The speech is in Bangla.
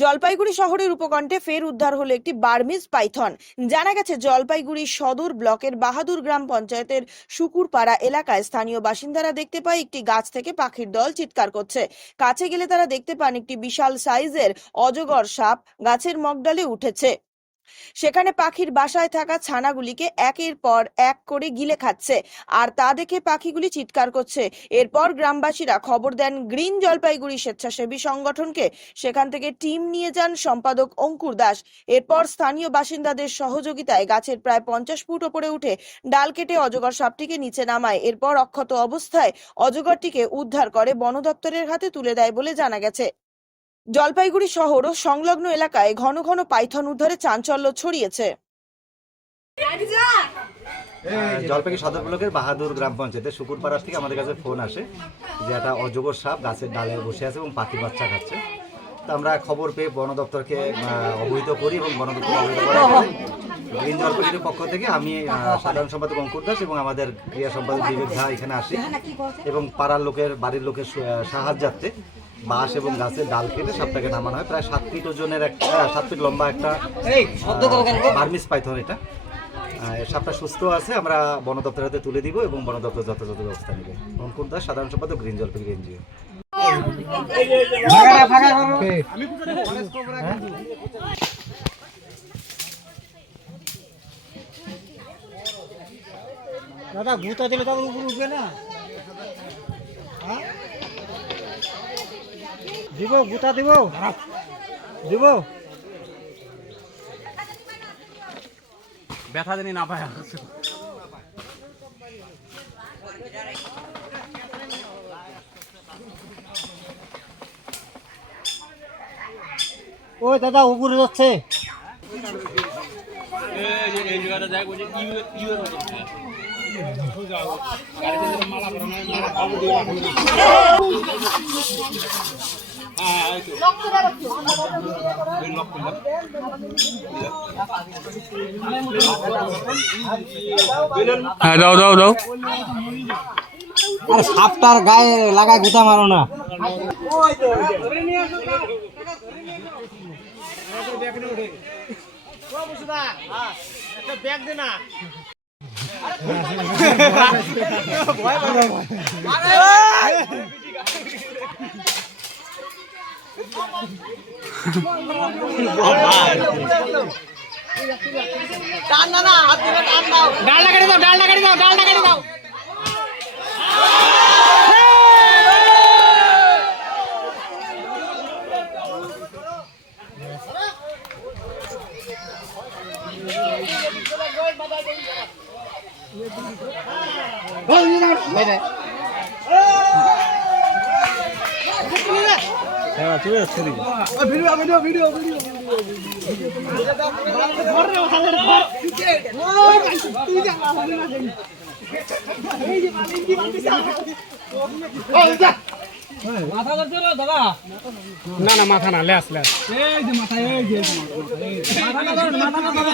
জলপাইগুড়ি শহরের উপকণ্ঠে ফের উদ্ধার হলো একটি বার্মিজ পাইথন। জানা গেছে জলপাইগুড়ি সদর ব্লকের বাহাদুর গ্রাম পঞ্চায়েতের শুকুরপাড়া এলাকায় স্থানীয় বাসিন্দারা দেখতে পায় একটি গাছ থেকে পাখির দল চিৎকার করছে। কাছে গেলে তারা দেখতে পান একটি বিশাল সাইজের অজগর সাপ গাছের মগডালে উঠেছে। সেখানে পাখির বাসায় থাকা ছানাগুলিকে একের পর এক করে গিলে খাচ্ছে, আর তা দেখে পাখিগুলি চিৎকার করছে। এরপর গ্রামবাসীরা খবর দেন গ্রিন জলপাইগুড়ি স্বেচ্ছাসেবী সংগঠনকে। সেখান থেকে টিম নিয়ে যান সম্পাদক অঙ্কুর দাস। এরপর স্থানীয় বাসিন্দাদের সহযোগিতায় গাছের প্রায় 50 ফুট ওপরে উঠে ডাল কেটে অজগর সাপটিকে নিচে নামায়। এরপর অক্ষত অবস্থায় অজগরটিকে উদ্ধার করে বন দপ্তরের হাতে তুলে দেয় বলে জানা গেছে। জলপাইগুড়ি শহর ও সংলগ্ন এলাকায় ঘন ঘন পাইথন উদ্ধারে চাঞ্চল্য ছড়িয়েছে। জলপাইগুড়ি সদর ব্লকের বাহাদুর গ্রাম পঞ্চায়েতের শুকুরপাড়া থেকে আমাদের কাছে ফোন আসে যে একটা অজগর সাপ গাছের ডালে বসে আছে এবং পাখির বাচ্চা খাচ্ছে। তো আমরা খবর পেয়ে বন দপ্তরকে অবহিত করি এবং বন দপ্তর অবহিত করার পরে গ্রিন জলপাইগুড়ির পক্ষ থেকে আমি সাধারণ সম্পাদক অঙ্কুর দাস এবং আমাদের ক্রিয়া সম্পাদক বিবেক ঝা এখানে আসি এবং পাড়ার লোকের বাড়ির লোকের সাহায্যার্থে বাঁশ এবং গাছের ডাল কেটে সাপটাকে নামানো হয়। প্রায় 7 ফিট ওজনের একটা 7 ফিট লম্বা একটা বার্মিজ পাইথন। এটা সাপটা সুস্থ আছে, আমরা বন দপ্তরের হাতে তুলে দিব এবং বন দপ্তর যথাযথ ব্যবস্থা নেবে। অঙ্কুর দাস, সাধারণ সম্পাদক, গ্রিন জলপাইগুড়ি এনজিও। দাদা ভূতা দিলে তো উপর উঠবে না। দিব ভূতা দিব দিব ব্যথা জানি না পায়। ওই দাদা উপরে যাচ্ছে। হ্যাঁ দাও দাও দাও। আরে সাপটার গায়ে লাগায় গুতা মারো না। ডালটা কেটে দাও, ডালটা কেটে দাও, ডালটা কেটে দাও। না না মাথা না, লেস লেস। এই যে মাথা, এই যে মাথা না, মাথা না।